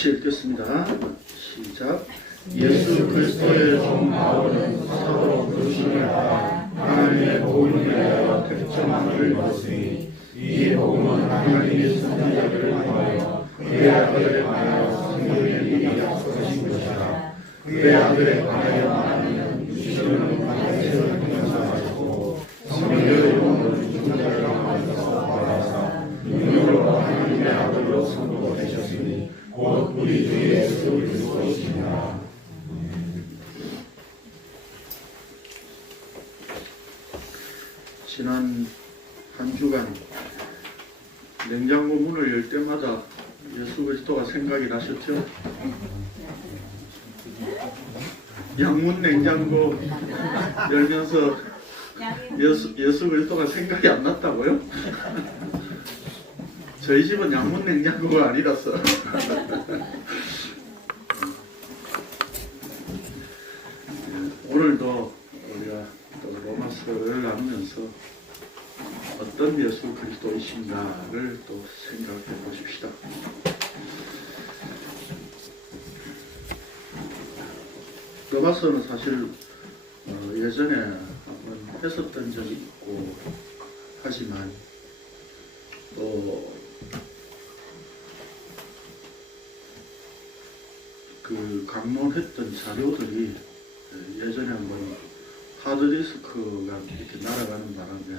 같이 읽겠습니다. 시작. 예수 그리스도의 종 바울은 사도 부르심을 받아 하나님의 복음을 위하여 택정함을 입었으니 이 복음은 하나님의 선지자들을 통하여 그의 아들에 관하여 성경에 미리 약속하신 것이라. 그의 아들에 관하여 말하면 유시는 관세를 통해서 성령의 영혼을 죽은 자를 가운데서 받아사 능력으로 하나님의 아들로 선포 되셨으니 곧 우리 주 예수 그리스도이시니라. 지난 한 주간 냉장고 문을 열 때마다 예수 그리스도가 생각이 나셨죠? 양문 냉장고 열면서 예수 그리스도가 생각이 안 났다고요? 저희 집은 양문 냉장고가 아니라서 오늘도 우리가 또 로마서를 나누면서 어떤 예수 그리스도이신가를 또 생각해 보십시다. 로마서는 사실 예전에 한번 했었던 적이 있고 하지만 또 그 강론했던 자료들이 예전에 한번 하드디스크가 이렇게 날아가는 바람에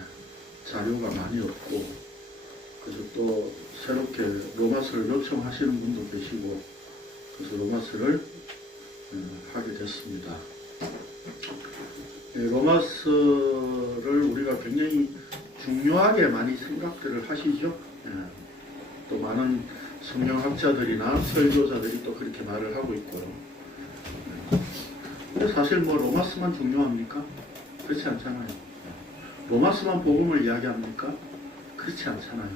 자료가 많이 없고, 그래서 또 새롭게 로마서를 요청하시는 분도 계시고, 그래서 로마서를 하게 됐습니다. 로마서를 우리가 굉장히 중요하게 많이 생각들을 하시죠. 또 많은 성경학자들이나 설교자들이 또 그렇게 말을 하고 있고요. 근데 사실 뭐 로마서만 중요합니까? 그렇지 않잖아요. 로마서만 복음을 이야기합니까? 그렇지 않잖아요.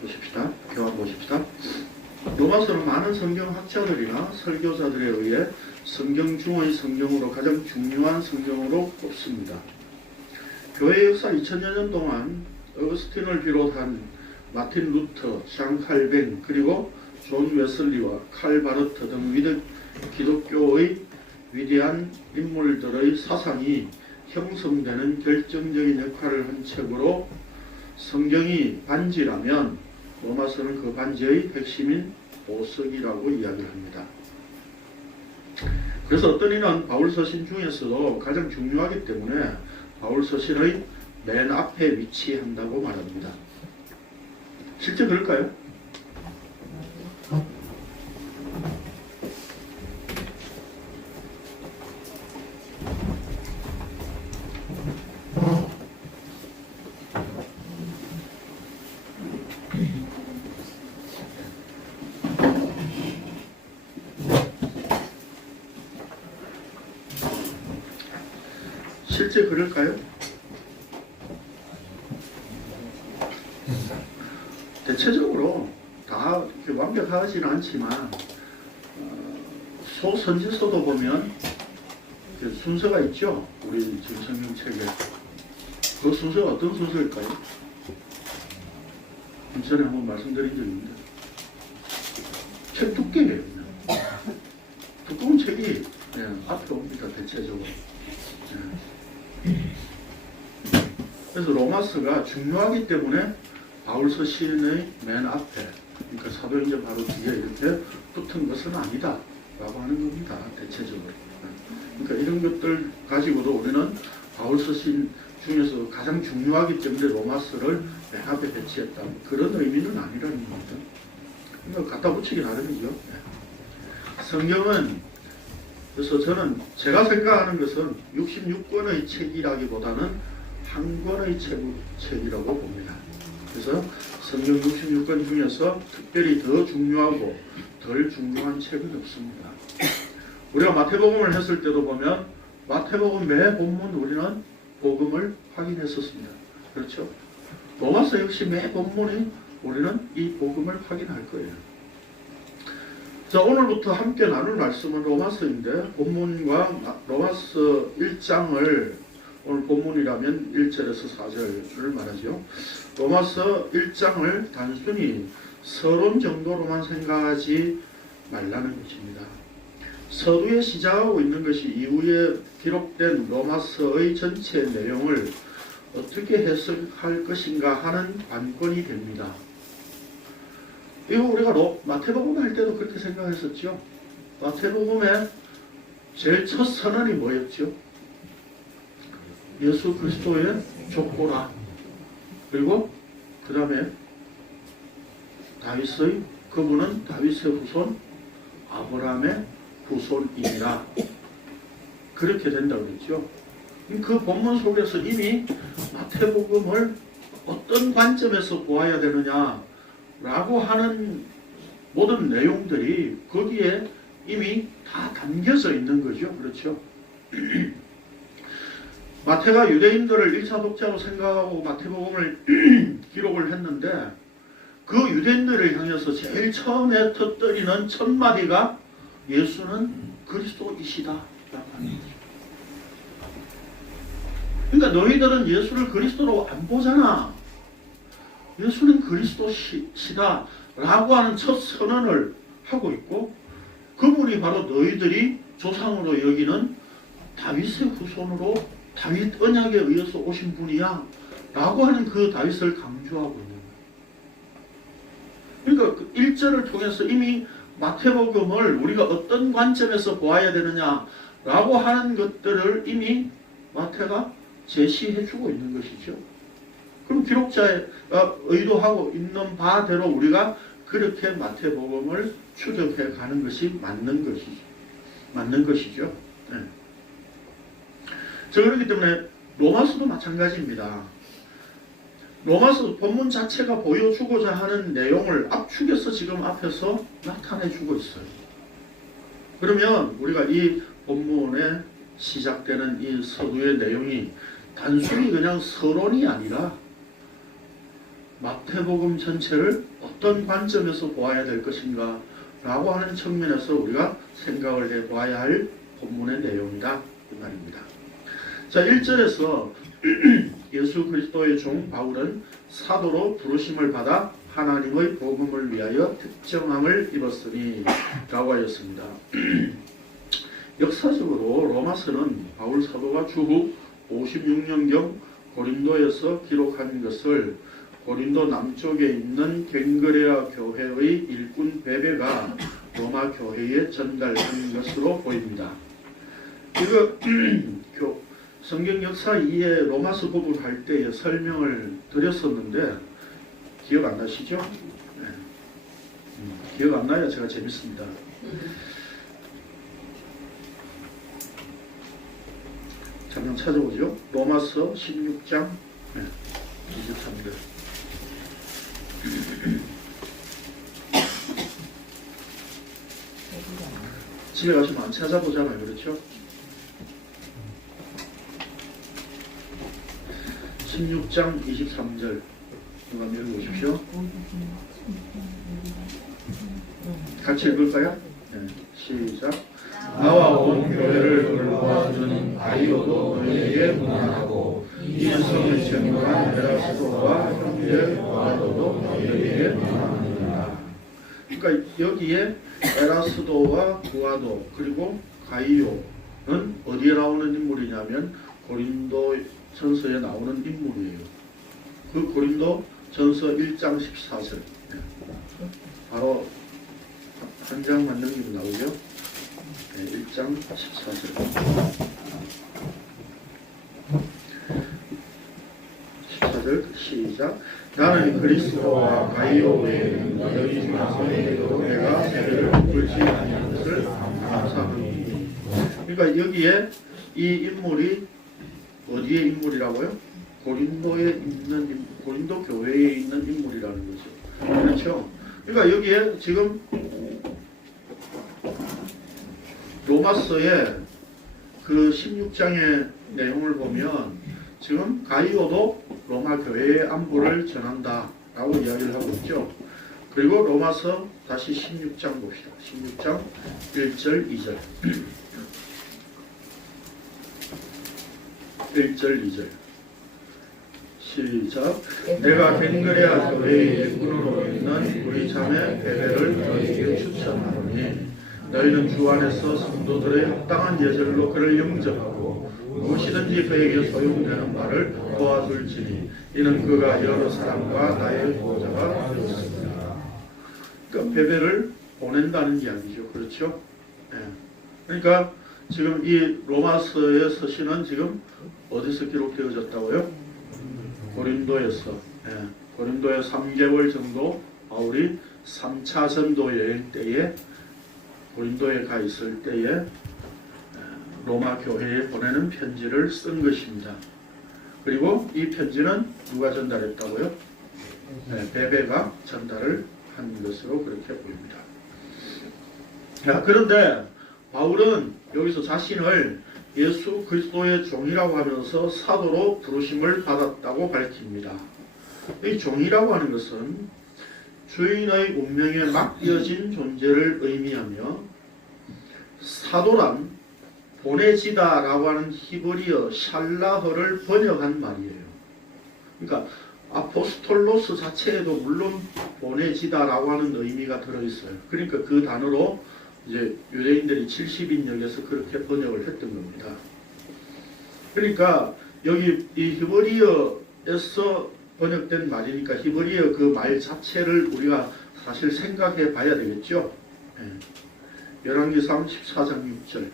보십시다. 교환 보십시다. 로마서는 많은 성경학자들이나 설교자들에 의해 성경 중의 성경으로 가장 중요한 성경으로 꼽습니다. 교회 역사 2000여 년 동안 어거스틴을 비롯한 마틴 루터, 장 칼빈, 그리고 존 웨슬리와 칼 바르트 등 기독교의 위대한 인물들의 사상이 형성되는 결정적인 역할을 한 책으로, 성경이 반지라면 로마서는 그 반지의 핵심인 보석이라고 이야기를 합니다. 그래서 어떤 이는 바울 서신 중에서도 가장 중요하기 때문에 바울 서신의 맨 앞에 위치한다고 말합니다. 실제 그럴까요? 실제 그럴까요? 대체적으로 다 완벽하지는 않지만 소선지서도 보면 순서가 있죠. 우리 지금 성경책에. 그 순서가 어떤 순서일까요? 전에 한번 말씀드린 적이 있는데 책 두께예요. 두꺼운 책이 앞에 옵니다. 대체적으로. 그래서 로마서가 중요하기 때문에 바울 서신의 맨 앞에, 그러니까 사도행전 바로 뒤에 이렇게 붙은 것은 아니다 라고 하는 겁니다. 대체적으로. 그러니까 이런 것들 가지고도 우리는 바울 서신 중에서 가장 중요하기 때문에 로마서를 맨 앞에 배치했다, 그런 의미는 아니라는 겁니다. 그러니까 갖다 붙이기 나름이죠. 성경은, 그래서 저는 제가 생각하는 것은 66권의 책이라기보다는 한 권의 책이라고 봅니다. 그래서 성경 66권 중에서 특별히 더 중요하고 덜 중요한 책은 없습니다. 우리가 마태복음을 했을 때도 보면 마태복음 매 본문 우리는 복음을 확인했었습니다. 그렇죠? 로마서 역시 매 본문에 우리는 이 복음을 확인할 거예요. 자, 오늘부터 함께 나눌 말씀은 로마서인데, 본문과 로마서 1장을, 오늘 본문이라면 1절에서 4절을 말하죠. 로마서 1장을 단순히 서론 정도로만 생각하지 말라는 것입니다. 서두에 시작하고 있는 것이 이후에 기록된 로마서의 전체 내용을 어떻게 해석할 것인가 하는 관건이 됩니다. 이거 우리가 마태복음 할 때도 그렇게 생각했었죠. 마태복음의 제일 첫 선언이 뭐였죠? 예수 그리스도의 족보라. 그리고 그 다음에 그분은 다윗의 후손, 아브라함의 후손이니라. 그렇게 된다고 그랬죠. 그 본문 속에서 이미 마태복음을 어떤 관점에서 보아야 되느냐라고 하는 모든 내용들이 거기에 이미 다 담겨져 있는 거죠. 그렇죠? 마태가 유대인들을 1차 독자로 생각하고 마태복음을 기록을 했는데 그 유대인들을 향해서 제일 처음에 터뜨리는 첫 마디가 예수는 그리스도이시다 라고 하는 거죠. 그러니까 너희들은 예수를 그리스도로 안 보잖아. 예수는 그리스도시다 라고 하는 첫 선언을 하고 있고, 그분이 바로 너희들이 조상으로 여기는 다윗의 후손으로 다윗 언약에 의해서 오신 분이야 라고 하는 그 다윗을 강조하고 있는 거예요. 그러니까 그 1절을 통해서 이미 마태복음을 우리가 어떤 관점에서 보아야 되느냐 라고 하는 것들을 이미 마태가 제시해주고 있는 것이죠. 그럼 기록자가 의도하고 있는 바대로 우리가 그렇게 마태복음을 추적해 가는 것이 맞는 것이죠. 네. 그렇기 때문에 로마서도 마찬가지입니다. 로마서 본문 자체가 보여주고자 하는 내용을 압축해서 지금 앞에서 나타내주고 있어요. 그러면 우리가 이 본문에 시작되는 이 서두의 내용이 단순히 그냥 서론이 아니라 마태복음 전체를 어떤 관점에서 보아야 될 것인가 라고 하는 측면에서 우리가 생각을 해봐야 할 본문의 내용이다 이 말입니다. 자, 1절에서 예수 그리스도의 종 바울은 사도로 부르심을 받아 하나님의 복음을 위하여 특정함을 입었으니 라고 하였습니다. 역사적으로 로마서는 바울 사도가 주후 56년경 고린도에서 기록한 것을 고린도 남쪽에 있는 갱그레아 교회의 일꾼 베베가 로마 교회에 전달한 것으로 보입니다. 이거 성경 역사 2의 로마서 부분 할 때에 설명을 드렸었는데 기억 안 나시죠? 네. 기억 안 나야 제가 재밌습니다. 잠깐 찾아보죠. 로마서 16장 23절. 집에 가시면 안 찾아보잖아요. 그렇죠? 16장 23절 누가 읽어보십시오. 같이 읽을까요? 네, 시작. 나와 온 교회를 돌보아주는 아이오도 너희에게 문안하고 이성을 증거한 에라스도와 형제 구아도도 너희에게 문안합니다. 그러니까 여기에 에라스도와 구아도 그리고 가이오는 어디에 나오는 인물이냐면 고린도 전서에 나오는 인물이에요. 그 고린도 전서 1장 14절 바로 한 장 만능기로 나오죠. 1장 14절 14절 시작. 나는 그리스도와 가이오 외에는 너희 중 아무에게도 내가 세례를 베풀지 아니한 것을 감사하니. 그러니까 여기에 이 인물이 어디의 인물이라고요? 고린도 교회에 있는 인물이라는 거죠. 그렇죠? 그러니까 여기에 지금 로마서의 그 16장의 내용을 보면 지금 가이오도 로마 교회의 안부를 전한다라고 이야기를 하고 있죠. 그리고 로마서 다시 16장 봅시다. 16장 1절 2절 1절 2절 시작. 내가 갱그레아 교회의 일꾼으로 있는 우리 자매 베베를 너희에게 추천하노니 너희는 주 안에서 성도들의 합당한 예절로 그를 영접하고 무엇이든지 그에게 소용되는 말을 도와줄지니 이는 그가 여러 사람과 나의 보호자가 되었습니다. 그러니까 베베를 보낸다는 이야기죠. 그렇죠? 네. 그러니까 지금 이 로마서의 서신은 지금 어디서 기록되어졌다고요? 고린도에서. 네. 고린도에 3개월 정도 바울이 3차 전도 여행 때에 고린도에 가 있을 때에 로마 교회에 보내는 편지를 쓴 것입니다. 그리고 이 편지는 누가 전달했다고요? 네, 베베가 전달을 한 것으로 그렇게 보입니다. 자, 그런데 바울은 여기서 자신을 예수 그리스도의 종이라고 하면서 사도로 부르심을 받았다고 밝힙니다. 이 종이라고 하는 것은 주인의 운명에 맡겨진 존재를 의미하며 사도란 보내지다라고 하는 히브리어 샬라허를 번역한 말이에요. 그러니까 아포스톨로스 자체에도 물론 보내지다라고 하는 의미가 들어있어요. 그러니까 그 단어로 이제 유대인들이 70인역에서 그렇게 번역을 했던 겁니다. 그러니까 여기 이 히브리어에서 번역된 말이니까 히브리어 그 말 자체를 우리가 사실 생각해 봐야 되겠죠. 열왕기상 14장 6절.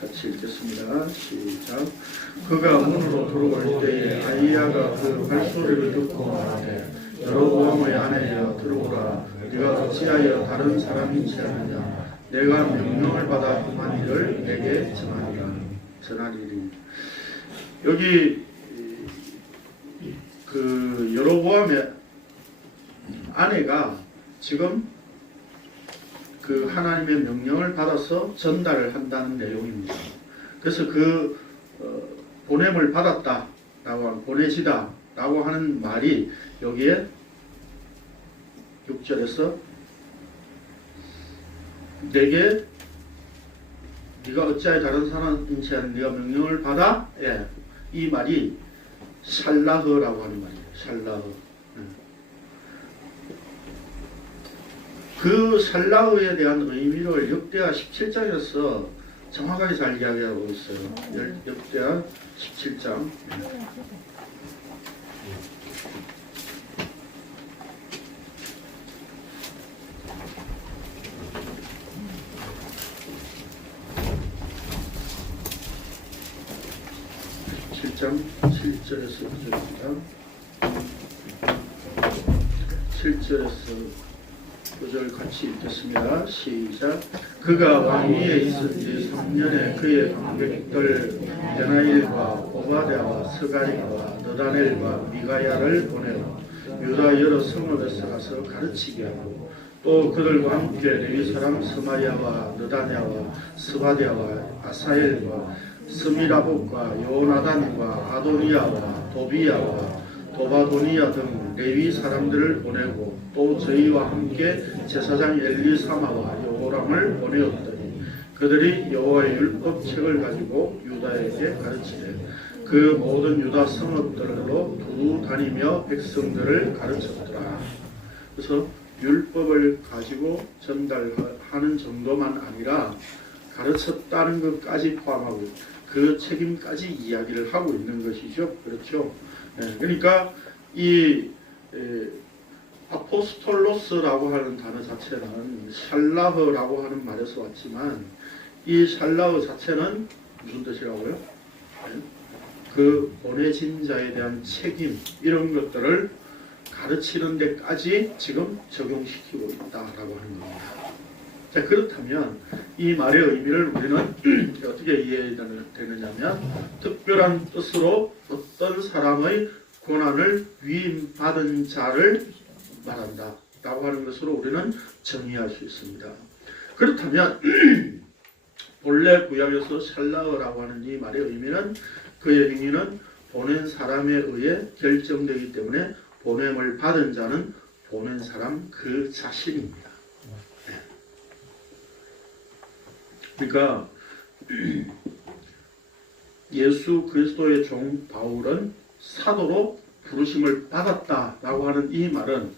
같이 읽겠습니다. 시작. 그가 문으로 들어올 때에 아이야가 그 발소리를 듣고 말하되 여로보암의 아내여 들어오라. 네가 어찌하여 다른 사람인지 아느냐. 내가 명령을 받아 행한 일을 내게 전하리니. 여기 그 여로보암의 아내가 지금 그 하나님의 명령을 받아서 전달을 한다는 내용입니다. 그래서 그 보냄을 받았다라고 보내지다라고 하는 말이 여기에 6절에서 내게 네가 어찌하여 다른 사람인지 아는 네가 명령을 받아? 예, 이 말이 샬라흐라고 하는 말이에요. 샬라흐. 그 샬라흐에 대한 의미를 역대하 17장에서 정확하게 잘 이야기하고 있어요. 역대하 17장. 7장 7절에서 9절입니다. 7절에서 9절 같이 읽겠습니다. 시작. 그가 왕위에 있은 지 3년에 그의 관객들 베나일과 오바댜와 스가리와 느다넬과 미가야를 보내어 유다 여러 성읍에서 가서 가르치게 하고 또 그들과 함께 레위 사람 스마야와 느다냐와 스바디아와 아사엘과 스미라봇과 요나단과 아도니아와 도비야와 도바도니아 등 레위 사람들을 보내고 또 저희와 함께 제사장 엘리사마와 여호람을 보내었더니 그들이 여호와의 율법책을 가지고 유다에게 가르치되 그 모든 유다 성읍들로 두루 다니며 백성들을 가르쳤더라. 그래서 율법을 가지고 전달하는 정도만 아니라 가르쳤다는 것까지 포함하고 그 책임까지 이야기를 하고 있는 것이죠. 그렇죠. 그러니까 이 아포스톨로스라고 하는 단어 자체는 샬라흐라고 하는 말에서 왔지만 이 샬라흐 자체는 무슨 뜻이라고요? 그 보내진 자에 대한 책임 이런 것들을 가르치는 데까지 지금 적용시키고 있다라고 하는 겁니다. 자, 그렇다면 이 말의 의미를 우리는 어떻게 이해해야 되느냐면 특별한 뜻으로 어떤 사람의 고난을 위임받은 자를 말한다 라고 하는 것으로 우리는 정의할 수 있습니다. 그렇다면 본래 구약에서 샬라어라고 하는 이 말의 의미는, 그의 행위는 보낸 사람에 의해 결정되기 때문에 보냄을 받은 자는 보낸 사람 그 자신입니다. 그러니까 예수 그리스도의 종 바울은 사도로 부르심을 받았다라고 하는 이 말은,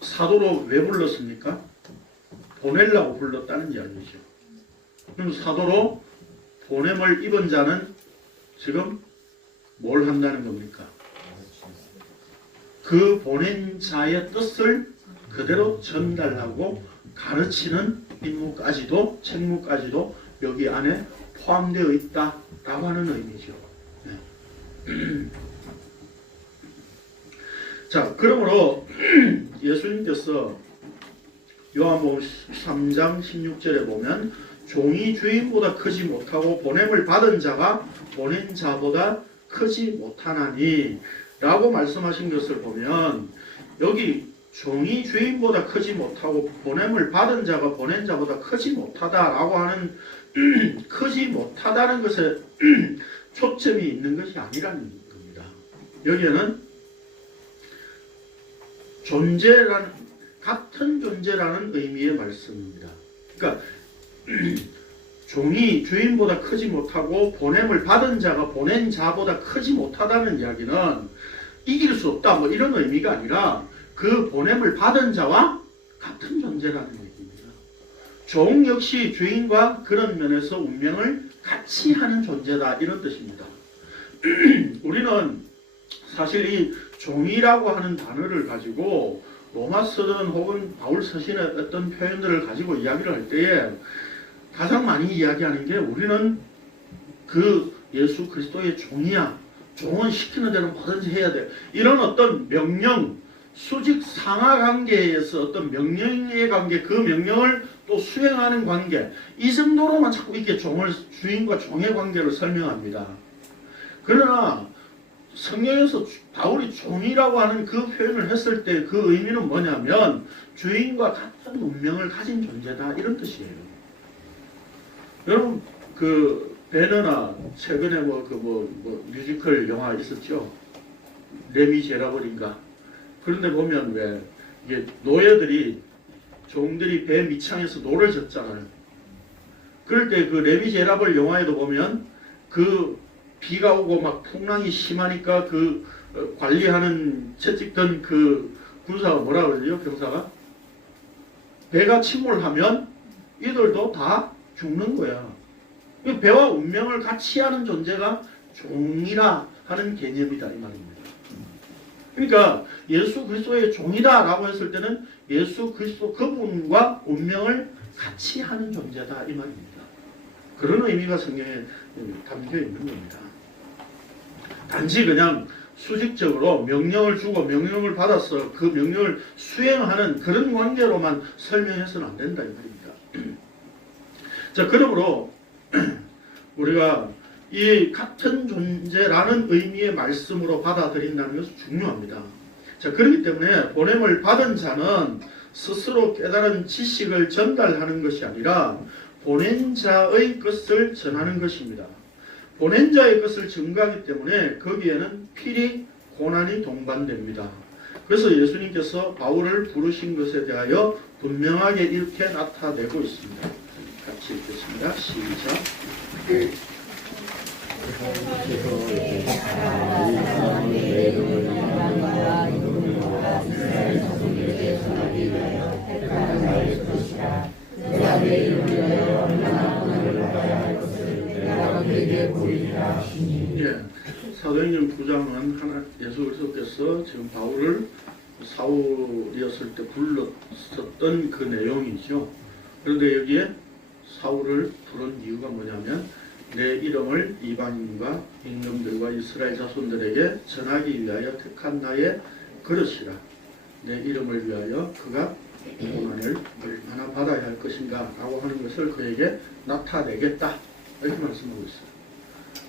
사도로 왜 불렀습니까? 보내려고 불렀다는 이야기죠. 그럼 사도로 보냄을 입은 자는 지금 뭘 한다는 겁니까? 그 보낸 자의 뜻을 그대로 전달하고 가르치는 임무까지도, 책무까지도 여기 안에 포함되어 있다라고 하는 의미죠. 네. 자, 그러므로 예수님께서 요한복음 13장 16절에 보면 종이 주인보다 크지 못하고 보냄을 받은 자가 보낸 자보다 크지 못하나니 라고 말씀하신 것을 보면, 여기 종이 주인보다 크지 못하고 보냄을 받은 자가 보낸 자보다 크지 못하다라고 하는 크지 못하다는 것에 초점이 있는 것이 아니라는 겁니다. 여기에는 존재라는, 같은 존재라는 의미의 말씀입니다. 그러니까 종이 주인보다 크지 못하고 보냄을 받은 자가 보낸 자보다 크지 못하다는 이야기는 이길 수 없다 뭐 이런 의미가 아니라 그 보냄을 받은 자와 같은 존재라는 얘기입니다. 종 역시 주인과 그런 면에서 운명을 같이 하는 존재다 이런 뜻입니다. 우리는 사실 이 종이라고 하는 단어를 가지고 로마서든 혹은 바울 서신의 어떤 표현들을 가지고 이야기를 할 때에 가장 많이 이야기하는 게, 우리는 그 예수 그리스도의 종이야, 종은 시키는 대로 뭐든지 해야 돼, 이런 어떤 명령, 수직 상하 관계에서 어떤 명령의 관계, 그 명령을 또 수행하는 관계, 이 정도로만 자꾸 이렇게 주인과 종의 관계를 설명합니다. 그러나 성경에서 바울이 종이라고 하는 그 표현을 했을 때 그 의미는 뭐냐면 주인과 같은 운명을 가진 존재다 이런 뜻이에요. 여러분 그 베너나 최근에 뮤지컬 영화 있었죠. 레미제라블인가. 그런데 보면 왜 이게 노예들이, 종들이 배 밑창에서 노를 젓잖아요. 그럴 때 그 레미제라블 영화에도 보면 그 비가 오고 막 풍랑이 심하니까 그 관리하는 채찍던 그 군사가 뭐라 그러죠? 병사가 배가 침몰하면 이들도 다 죽는 거야. 배와 운명을 같이 하는 존재가 종이라 하는 개념이다 이 말입니다. 그러니까 예수 그리스도의 종이다 라고 했을 때는 예수 그리스도 그분과 운명을 같이 하는 존재다 이 말입니다. 그런 의미가 성경에 담겨 있는 겁니다. 단지 그냥 수직적으로 명령을 주고 명령을 받아서 그 명령을 수행하는 그런 관계로만 설명해서는 안 된다 이 말입니다. 자, 그러므로 우리가 이 같은 존재라는 의미의 말씀으로 받아들인다는 것은 중요합니다. 자, 그렇기 때문에 보냄을 받은 자는 스스로 깨달은 지식을 전달하는 것이 아니라 보낸 자의 것을 전하는 것입니다. 보낸 자의 것을 전가하기 때문에 거기에는 필히 고난이 동반됩니다. 그래서 예수님께서 바울을 부르신 것에 대하여 분명하게 이렇게 나타내고 있습니다. 같이 읽겠습니다. 시작. 예, 사도행전 9장은 예수 그리스도께서 지금 바울을 사울이었을 때 불렀었던 그 내용이죠. 그런데 여기에 사울을 부른 이유가 뭐냐면 내 이름을 이방인과 임금들과 이스라엘 자손들에게 전하기 위하여 택한 나의 그릇이라. 내 이름을 위하여 그가 고난을 얼마나 받아야 할 것인가 라고 하는 것을 그에게 나타내겠다 이렇게 말씀하고 있어요.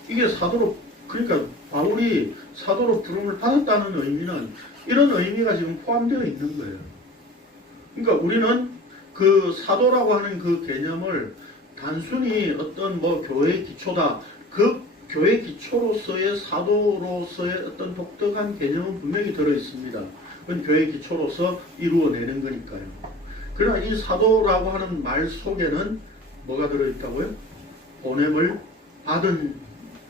이게 사도로 그러니까 바울이 사도로 부름을 받았다는 의미는 이런 의미가 지금 포함되어 있는 거예요. 그러니까 우리는 그 사도라고 하는 그 개념을 단순히 어떤 뭐 교회의 기초다, 그 교회 기초로서의 사도로서의 어떤 독특한 개념은 분명히 들어 있습니다. 그건 교회 기초로서 이루어내는 거니까요. 그러나 이 사도라고 하는 말 속에는 뭐가 들어있다고요? 보냄을 받은,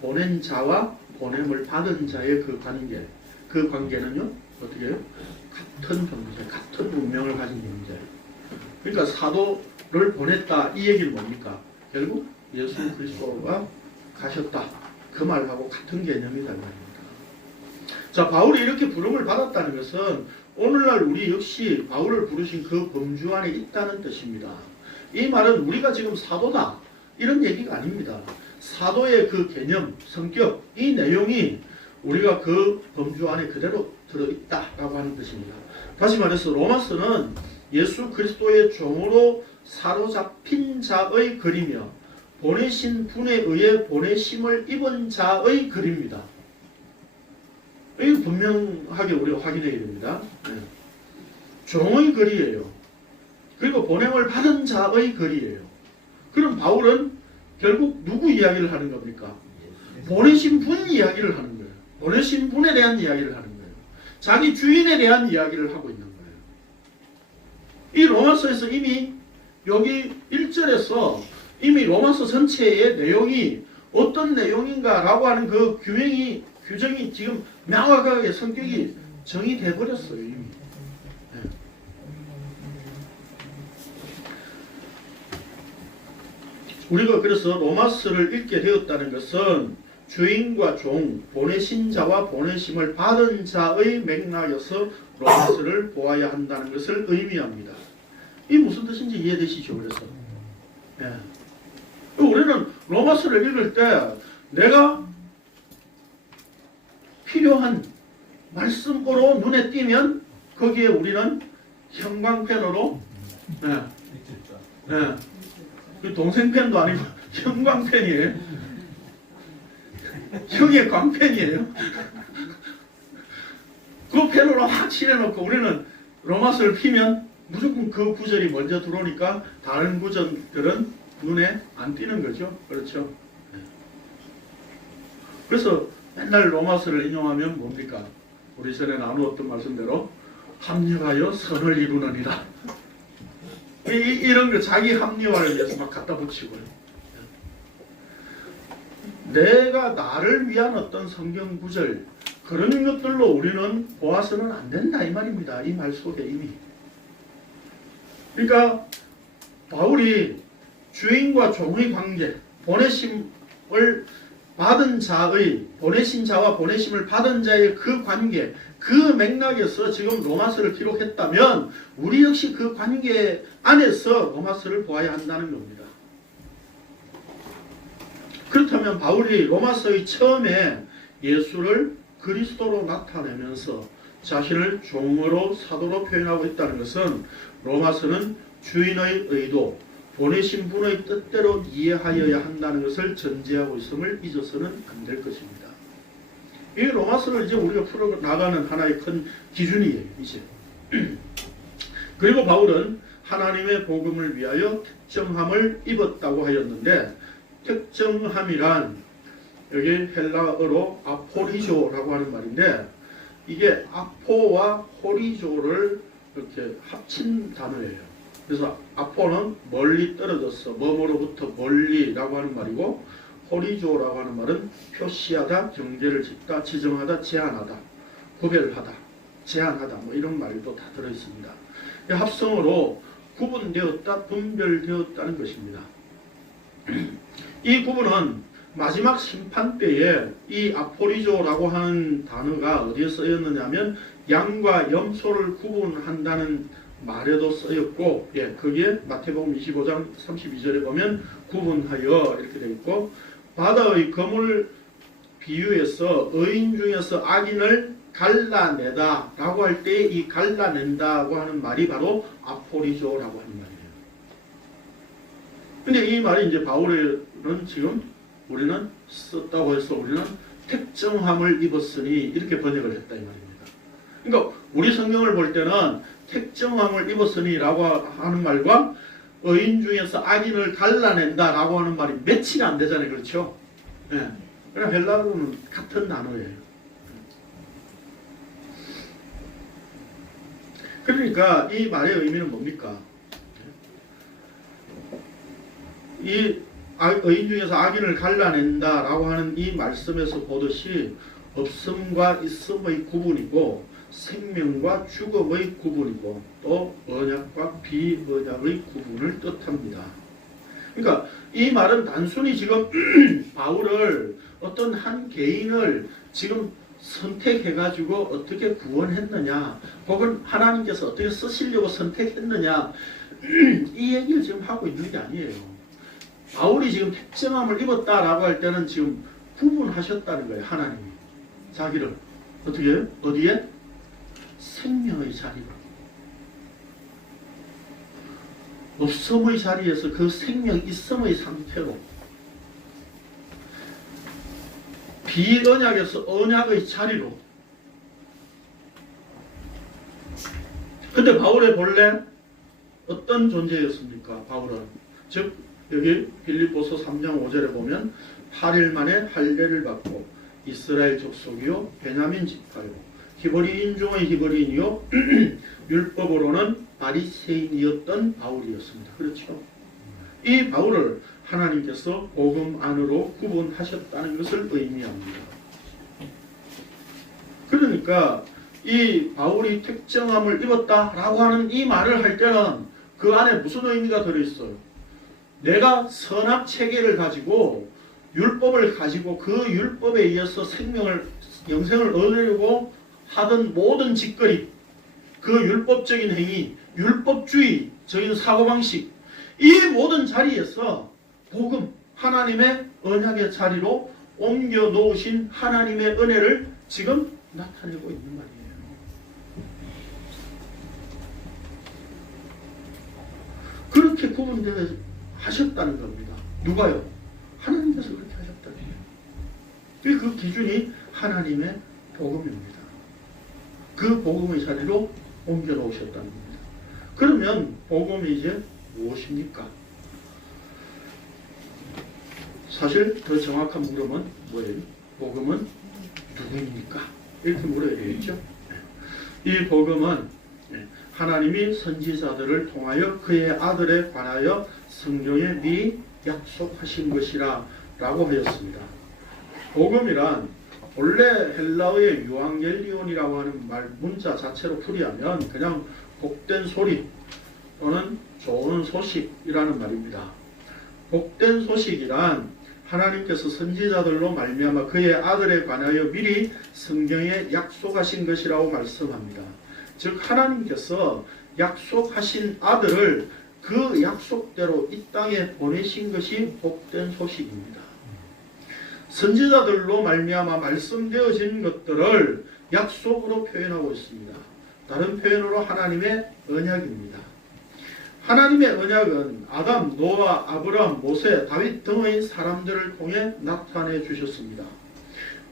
보낸 자와 보냄을 받은 자의 그 관계. 그 관계는요, 어떻게 해요? 같은 존재, 같은 운명을 가진 존재. 그러니까 사도를 보냈다, 이 얘기는 뭡니까? 결국 예수 그리스도가 가셨다. 그 말하고 같은 개념이다. 자, 바울이 이렇게 부름을 받았다는 것은 오늘날 우리 역시 바울을 부르신 그 범주 안에 있다는 뜻입니다. 이 말은 우리가 지금 사도다, 이런 얘기가 아닙니다. 사도의 그 개념, 성격, 이 내용이 우리가 그 범주 안에 그대로 들어있다라고 하는 뜻입니다. 다시 말해서 로마서는 예수 그리스도의 종으로 사로잡힌 자의 글이며 보내신 분에 의해 보내심을 입은 자의 글입니다. 이거 분명하게 우리가 확인해야 됩니다. 네. 종의 글이에요. 그리고 보냄을 받은 자의 글이에요. 그럼 바울은 결국 누구 이야기를 하는 겁니까? 보내신 분 이야기를 하는 거예요. 보내신 분에 대한 이야기를 하는 거예요. 자기 주인에 대한 이야기를 하고 있는 거예요. 이 로마서에서 이미 여기 1절에서 이미 로마서 전체의 내용이 어떤 내용인가 라고 하는 그 규정이 지금 명확하게 성격이 정의돼 버렸어요. 이미. 네. 우리가 그래서 로마서를 읽게 되었다는 것은 주인과 종, 보내신 자와 보내심을 받은 자의 맥락에서 로마서를 보아야 한다는 것을 의미합니다. 이 무슨 뜻인지 이해되시죠? 그래서 네. 우리는 로마서를 읽을 때 내가 필요한 말씀으로 눈에 띄면 거기에 우리는 형광펜으로 네. 네. 그 동생펜도 아니고 형광펜이에요. 형의 광펜이에요. 그 펜으로 확 칠해놓고 우리는 로마서를 피면 무조건 그 구절이 먼저 들어오니까 다른 구절들은 눈에 안 띄는 거죠. 그렇죠. 그래서 맨날 로마서를 인용하면 뭡니까? 우리 전에 나누었던 말씀대로 합리화하여 선을 이루느니라. 이런 거 자기 합리화를 위해서 막 갖다 붙이고요. 내가 나를 위한 어떤 성경 구절 그런 것들로 우리는 보아서는 안 된다 이 말입니다. 이 말 속에 이미. 그러니까 바울이 주인과 종의 관계, 보내심을 받은 자의, 보내신 자와 보내심을 받은 자의 그 관계, 그 맥락에서 지금 로마서를 기록했다면 우리 역시 그 관계 안에서 로마서를 보아야 한다는 겁니다. 그렇다면 바울이 로마서의 처음에 예수를 그리스도로 나타내면서 자신을 종으로 사도로 표현하고 있다는 것은 로마서는 주인의 의도, 보내신 분의 뜻대로 이해하여야 한다는 것을 전제하고 있음을 잊어서는 안 될 것입니다. 이 로마서를 이제 우리가 풀어나가는 하나의 큰 기준이에요. 이제. 그리고 바울은 하나님의 복음을 위하여 특정함을 입었다고 하였는데 특정함이란 여기 헬라어로 아포리조라고 하는 말인데 이게 아포와 호리조를 이렇게 합친 단어예요. 그래서 아포는 멀리 떨어졌어, 뭐뭐로부터 멀리라고 하는 말이고 호리조라고 하는 말은 표시하다, 경계를 짓다, 지정하다, 제한하다, 구별하다, 제한하다 뭐 이런 말도 다 들어있습니다. 합성어로 구분되었다, 분별되었다는 것입니다. 이 구분은 마지막 심판 때에 이 아포리조라고 하는 단어가 어디에 쓰였느냐면 양과 염소를 구분한다는 말에도 쓰였고, 예, 거기에 마태복음 25장 32절에 보면 구분하여 이렇게 되어 있고, 바다의 거물 비유에서 의인 중에서 악인을 갈라내다 라고 할 때 이 갈라낸다고 하는 말이 바로 아포리조라고 하는 말이에요. 근데 이 말이 이제 바울은 지금 우리는 썼다고 해서 우리는 택정함을 입었으니 이렇게 번역을 했다 이 말입니다. 그러니까 우리 성경을 볼 때는 택정함을 입었으니라고 하는 말과 의인 중에서 악인을 갈라낸다라고 하는 말이 매치가 안 되잖아요. 그렇죠? 예. 그럼 헬라어로는 같은 단어예요. 그러니까 이 말의 의미는 뭡니까? 이 의인 중에서 악인을 갈라낸다라고 하는 이 말씀에서 보듯이 없음과 있음의 구분이고 생명과 죽음의 구분이고 또 언약과 비언약의 구분을 뜻합니다. 그러니까 이 말은 단순히 지금 바울을 어떤 한 개인을 지금 선택해가지고 어떻게 구원했느냐 혹은 하나님께서 어떻게 쓰시려고 선택했느냐 이 얘기를 지금 하고 있는 게 아니에요. 바울이 지금 택정함을 입었다라고 할 때는 지금 구분하셨다는 거예요. 하나님이 자기를 어떻게 어디에? 생명의 자리로 없음의 자리에서 그 생명 있음의 상태로 비언약에서 언약의 자리로. 근데 바울의 본래 어떤 존재였습니까? 바울은 즉 여기 빌립보서 3장 5절에 보면 8일 만에 할례를 받고 이스라엘 족속이요 베냐민 지파요 히브리인 중의 히브리인이요 율법으로는 바리새인이었던 바울이었습니다. 그렇죠? 이 바울을 하나님께서 복음 안으로 구분하셨다는 것을 의미합니다. 그러니까 이 바울이 택정함을 입었다라고 하는 이 말을 할 때는 그 안에 무슨 의미가 들어있어요? 내가 선악 체계를 가지고 율법을 가지고 그 율법에 의해서 영생을 얻으려고 하던 모든 짓거리, 그 율법적인 행위, 율법주의적인 사고방식, 이 모든 자리에서 복음, 하나님의 언약의 자리로 옮겨 놓으신 하나님의 은혜를 지금 나타내고 있는 말이에요. 그렇게 구분되어 하셨다는 겁니다. 누가요? 하나님께서 그렇게 하셨다는 거예요. 그 기준이 하나님의 복음입니다. 그 복음의 자리로 옮겨 놓으셨다는 겁니다. 그러면 복음이 이제 무엇입니까? 사실 더 정확한 물음은 뭐예요? 복음은 누구입니까? 이렇게 물어야 되겠죠. 이 복음은 하나님이 선지자들을 통하여 그의 아들에 관하여 성경에 미리 약속하신 것이라 라고 하였습니다. 복음이란 본래 헬라어의 유앙겔리온이라고 하는 말 문자 자체로 풀이하면 그냥 복된 소리 또는 좋은 소식이라는 말입니다. 복된 소식이란 하나님께서 선지자들로 말미암아 그의 아들에 관하여 미리 성경에 약속하신 것이라고 말씀합니다. 즉 하나님께서 약속하신 아들을 그 약속대로 이 땅에 보내신 것이 복된 소식입니다. 선지자들로 말미암아 말씀되어진 것들을 약속으로 표현하고 있습니다. 다른 표현으로 하나님의 언약입니다. 하나님의 언약은 아담, 노아, 아브라함, 모세, 다윗 등의 사람들을 통해 나타내 주셨습니다.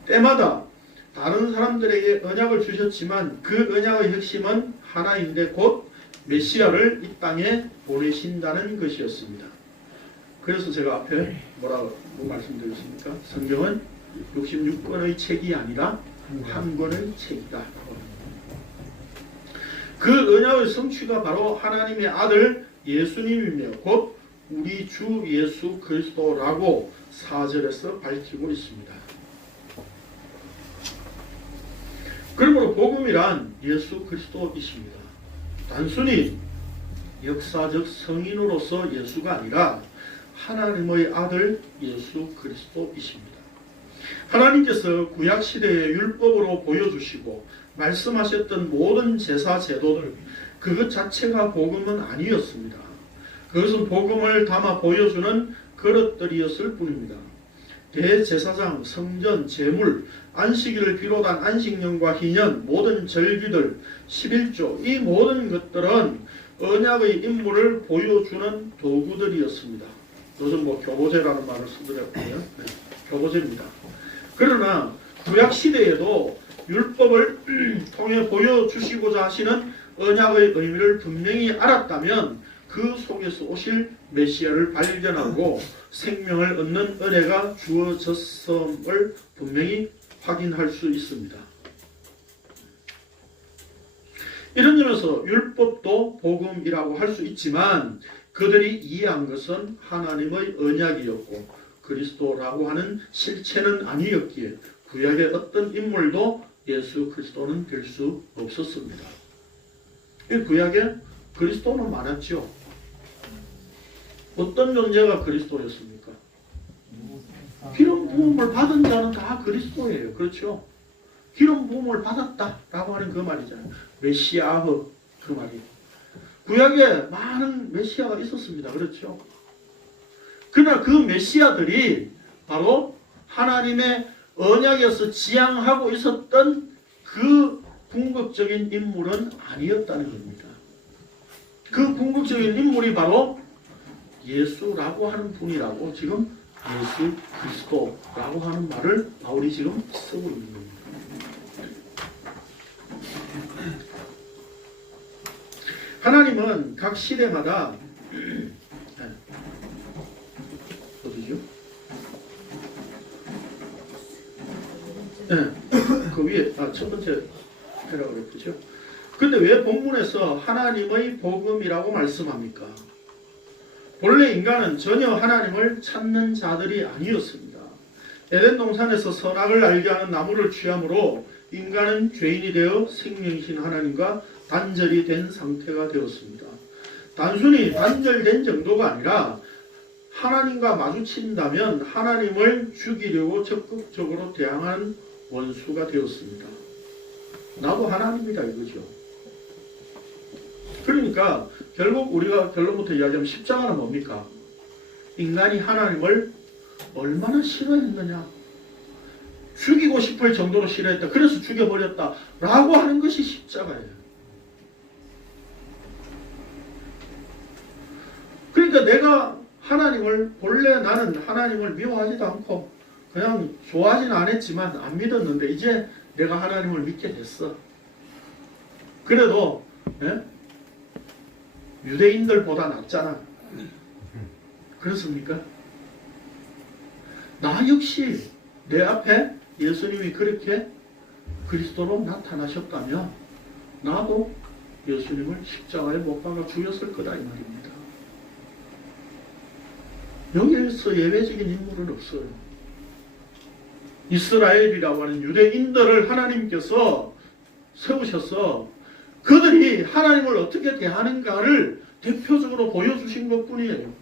때마다 다른 사람들에게 언약을 주셨지만 그 언약의 핵심은 하나인데 곧 메시아를 이 땅에 보내신다는 것이었습니다. 그래서 제가 앞에 뭐라고 말씀드렸습니까? 성경은 66권의 책이 아니라 한 권의 책이다. 그 언약의 성취가 바로 하나님의 아들 예수님이며 곧 우리 주 예수 그리스도라고 4절에서 밝히고 있습니다. 그러므로 복음이란 예수 그리스도이십니다. 단순히 역사적 성인으로서 예수가 아니라 하나님의 아들 예수 그리스도이십니다. 하나님께서 구약시대의 율법으로 보여주시고 말씀하셨던 모든 제사 제도들 그것 자체가 복음은 아니었습니다. 그것은 복음을 담아 보여주는 그릇들이었을 뿐입니다. 대제사장, 성전, 제물, 안식일을 비롯한 안식년과 희년, 모든 절기들, 11조 이 모든 것들은 언약의 임무를 보여주는 도구들이었습니다. 요즘 교보제라는 말을 쓰더라고요. 교보제입니다. 그러나 구약 시대에도 율법을 통해 보여주시고자 하시는 언약의 의미를 분명히 알았다면 그 속에서 오실 메시아를 발견하고 생명을 얻는 은혜가 주어졌음을 분명히 확인할 수 있습니다. 이런 점에서 율법도 복음이라고 할 수 있지만 그들이 이해한 것은 하나님의 언약이었고 그리스도라고 하는 실체는 아니었기에 구약의 어떤 인물도 예수 그리스도는 될 수 없었습니다. 구약에 그리스도는 많았죠. 어떤 존재가 그리스도였습니까? 기름 부음을 받은 자는 다 그리스도예요. 그렇죠? 기름 부음을 받았다라고 하는 그 말이잖아요. 메시아의 그 말이. 구약에 많은 메시아가 있었습니다. 그렇죠? 그러나 그 메시아들이 바로 하나님의 언약에서 지향하고 있었던 그 궁극적인 인물은 아니었다는 겁니다. 그 궁극적인 인물이 바로 예수라고 하는 분이라고 지금 예수 그리스도라고 하는 말을 바울이 지금 쓰고 있는 겁니다. 하나님은 각 시대마다 어디죠? 네, 그 위에 첫 번째 패러그래프죠. 근데 왜 본문에서 하나님의 복음이라고 말씀합니까? 본래 인간은 전혀 하나님을 찾는 자들이 아니었습니다. 에덴 동산에서 선악을 알게 하는 나무를 취함으로 인간은 죄인이 되어 생명이신 하나님과 단절이 된 상태가 되었습니다. 단순히 단절된 정도가 아니라 하나님과 마주친다면 하나님을 죽이려고 적극적으로 대항하는 원수가 되었습니다. 나도 하나님이다 이거죠. 그러니까 결국 우리가 결론부터 이야기하면 십자가는 뭡니까? 인간이 하나님을 얼마나 싫어했느냐. 죽이고 싶을 정도로 싫어했다. 그래서 죽여버렸다. 라고 하는 것이 십자가예요. 그러니까 내가 하나님을 본래 나는 하나님을 미워하지도 않고 그냥 좋아하지는 않았지만 안 믿었는데 이제 내가 하나님을 믿게 됐어. 그래도 유대인들보다 낫잖아. 그렇습니까? 나 역시 내 앞에 예수님이 그렇게 그리스도로 나타나셨다면 나도 예수님을 십자가에 못 박아 죽였을 거다 이 말입니다. 여기에서 예외적인 인물은 없어요. 이스라엘이라고 하는 유대인들을 하나님께서 세우셔서 그들이 하나님을 어떻게 대하는가를 대표적으로 보여주신 것뿐이에요.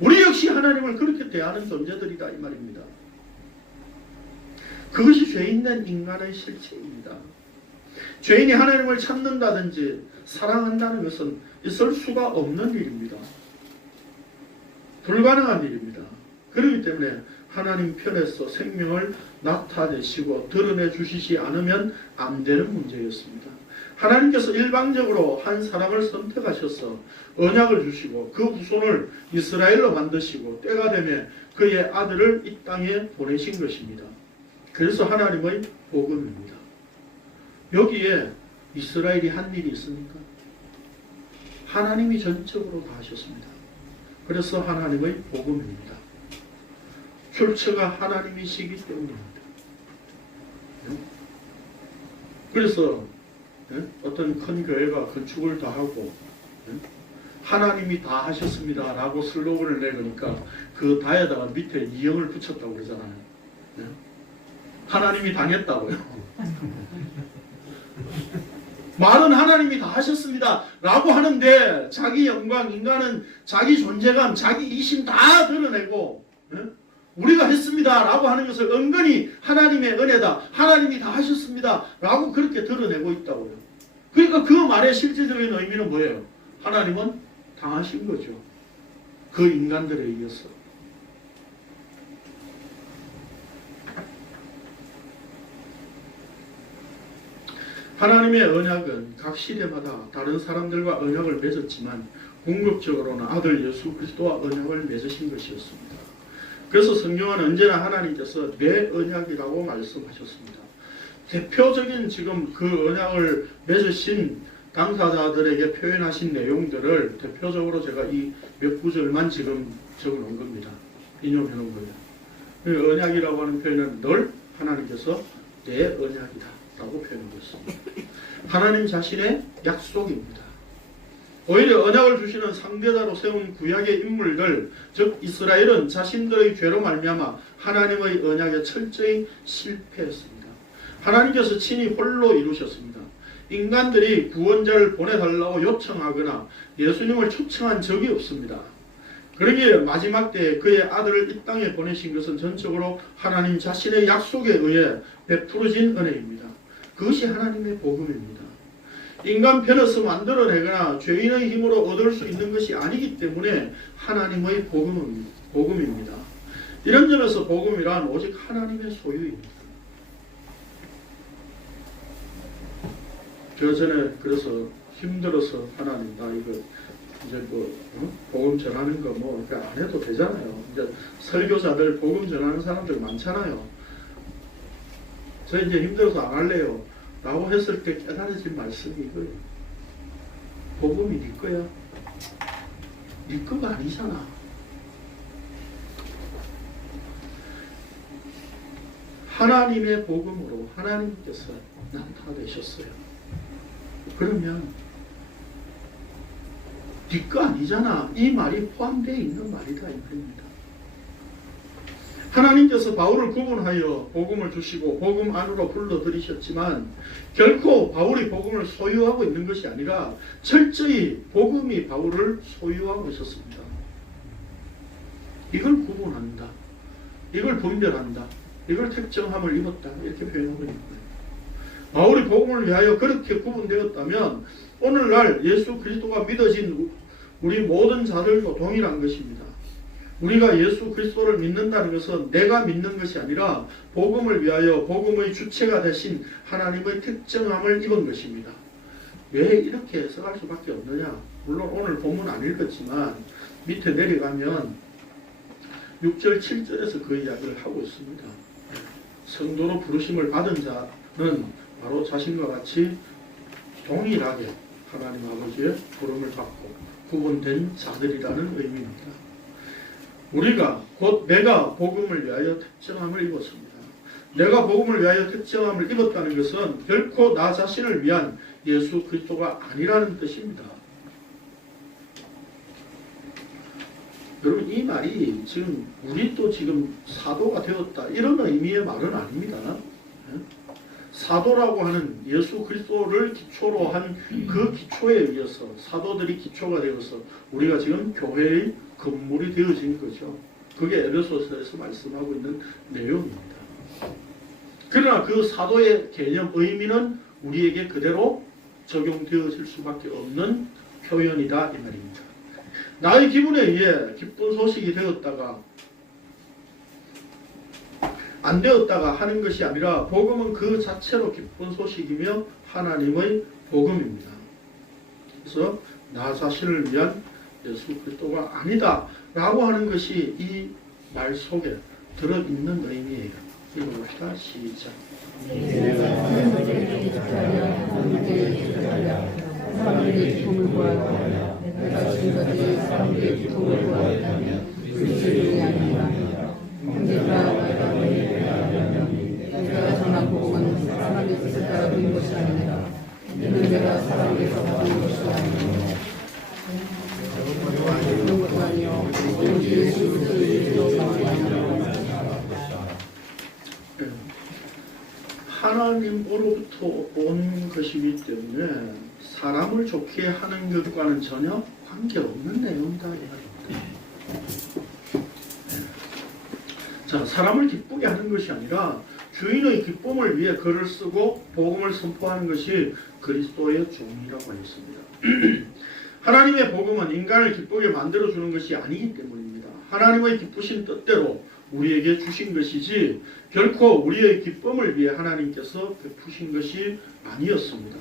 우리 역시 하나님을 그렇게 대하는 존재들이다 이 말입니다. 그것이 죄인된 인간의 실체입니다. 죄인이 하나님을 찾는다든지 사랑한다는 것은 있을 수가 없는 일입니다. 불가능한 일입니다. 그렇기 때문에 하나님 편에서 생명을 나타내시고 드러내 주시지 않으면 안 되는 문제였습니다. 하나님께서 일방적으로 한 사람을 선택하셔서 언약을 주시고 그 후손을 이스라엘로 만드시고 때가 되면 그의 아들을 이 땅에 보내신 것입니다. 그래서 하나님의 복음입니다. 여기에 이스라엘이 한 일이 있습니까? 하나님이 전적으로 다 하셨습니다. 그래서 하나님의 복음입니다. 출처가 하나님이시기 때문입니다. 그래서 어떤 큰 교회가 건축을 다 하고 하나님이 다 하셨습니다 라고 슬로건을 내니까 그 다에다가 밑에 이형을 붙였다고 그러잖아요. 하나님이 당했다고요. 말은 하나님이 다 하셨습니다 라고 하는데 자기 영광, 인간은 자기 존재감, 자기 이심 다 드러내고 우리가 했습니다 라고 하는 것을 은근히 하나님의 은혜다, 하나님이 다 하셨습니다 라고 그렇게 드러내고 있다고요. 그러니까 그 말의 실질적인 의미는 뭐예요? 하나님은 당하신 거죠. 그 인간들에 의해서. 하나님의 언약은 각 시대마다 다른 사람들과 언약을 맺었지만 궁극적으로는 아들 예수 그리스도와 언약을 맺으신 것이었습니다. 그래서 성경은 언제나 하나님께서 내 언약이라고 말씀하셨습니다. 대표적인 지금 그 언약을 맺으신 당사자들에게 표현하신 내용들을 대표적으로 제가 이 몇 구절만 지금 적어놓은 겁니다. 인용해 놓은 거예요. 그 언약이라고 하는 표현은 늘 하나님께서 내 언약이다 라고 표현하고 있습니다. 하나님 자신의 약속입니다. 오히려 언약을 주시는 상대자로 세운 구약의 인물들, 즉 이스라엘은 자신들의 죄로 말미암아 하나님의 언약에 철저히 실패했습니다. 하나님께서 친히 홀로 이루셨습니다. 인간들이 구원자를 보내달라고 요청하거나 예수님을 초청한 적이 없습니다. 그러기에 마지막 때에 그의 아들을 이 땅에 보내신 것은 전적으로 하나님 자신의 약속에 의해 베풀어진 은혜입니다. 그것이 하나님의 복음입니다. 인간 편에서 만들어내거나 죄인의 힘으로 얻을 수 있는 것이 아니기 때문에 하나님의 복음입니다. 이런 점에서 복음이란 오직 하나님의 소유입니다. 저 전에 그래서 힘들어서 하나님 나 이거 이제 복음 전하는 거 뭐 안 해도 되잖아요. 이제 설교자들 복음 전하는 사람들 많잖아요. 저 이제 힘들어서 안 할래요 라고 했을 때 깨달아진 말씀이 이거예요. 복음이 네 거야. 네 거가 아니잖아. 하나님의 복음으로 하나님께서 나타내셨어요. 그러면 네 거 아니잖아. 이 말이 포함되어 있는 말이다 이 말입니다. 하나님께서 바울을 구분하여 복음을 주시고 복음 안으로 불러들이셨지만 결코 바울이 복음을 소유하고 있는 것이 아니라 철저히 복음이 바울을 소유하고 있었습니다. 이걸 구분한다. 이걸 분별한다. 이걸 특정함을 입었다. 이렇게 표현하고 있는 거예요. 바울이 복음을 위하여 그렇게 구분되었다면 오늘날 예수 그리스도가 믿어진 우리 모든 자들도 동일한 것입니다. 우리가 예수 그리스도를 믿는다는 것은 내가 믿는 것이 아니라 복음을 위하여 복음의 주체가 되신 하나님의 특정함을 입은 것입니다. 왜 이렇게 해석할 수밖에 없느냐? 물론 오늘 본문 안 읽었지만 밑에 내려가면 6절 7절에서 그 이야기를 하고 있습니다. 성도로 부르심을 받은 자는 바로 자신과 같이 동일하게 하나님 아버지의 부름을 받고 구분된 자들이라는 의미입니다. 우리가 곧 내가 복음을 위하여 특정함을 입었습니다. 내가 복음을 위하여 특정함을 입었다는 것은 결코 나 자신을 위한 예수 그리스도가 아니라는 뜻입니다. 여러분 이 말이 지금 우리도 지금 사도가 되었다 이런 의미의 말은 아닙니다. 사도라고 하는 예수 그리스도를 기초로 한 그 기초에 의해서 사도들이 기초가 되어서 우리가 지금 교회의 건물이 되어진 거죠. 그게 에베소서에서 말씀하고 있는 내용입니다. 그러나 그 사도의 개념, 의미는 우리에게 그대로 적용되어질 수밖에 없는 표현이다 이 말입니다. 나의 기분에 의해 기쁜 소식이 되었다가 안 되었다가 하는 것이 아니라 복음은 그 자체로 기쁜 소식이며 하나님의 복음입니다. 그래서 나 자신을 위한 예수 그리스도가 아니다 라고 하는 것이 이 말 속에 들어있는 의미예요. 읽어봅시다. 시작. 사람들의 기쁨을 구하여 내가 지금까지 사람들의 기쁨을 구하였다면 그들이 아니라 내가 전한 복음은 사람의 뜻을 따라 된 것이 아니라 이는 내가 사람에게서 받은 것이 아니라 그런 것도 아니요 오직 예수 그리스도의 이름으로 하나님으로부터 온 것이기 때문에 사람을 좋게 하는 것과는 전혀 관계없는 내용이다 이 말입니다. 자, 사람을 기쁘게 하는 것이 아니라 주인의 기쁨을 위해 글을 쓰고 복음을 선포하는 것이 그리스도의 종이라고 했습니다. 하나님의 복음은 인간을 기쁘게 만들어주는 것이 아니기 때문입니다. 하나님의 기쁘신 뜻대로 우리에게 주신 것이지 결코 우리의 기쁨을 위해 하나님께서 베푸신 것이 아니었습니다.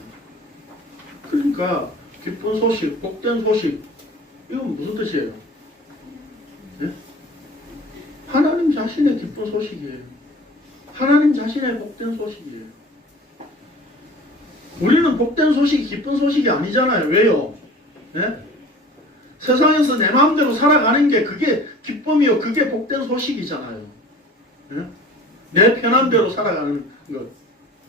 그러니까 기쁜 소식, 복된 소식 이건 무슨 뜻이에요? 네? 하나님 자신의 기쁜 소식이에요. 하나님 자신의 복된 소식이에요. 우리는 복된 소식이 기쁜 소식이 아니잖아요. 왜요? 예? 세상에서 내 마음대로 살아가는 게 그게 기쁨이요. 그게 복된 소식이잖아요. 예? 내 편한 대로 살아가는 것.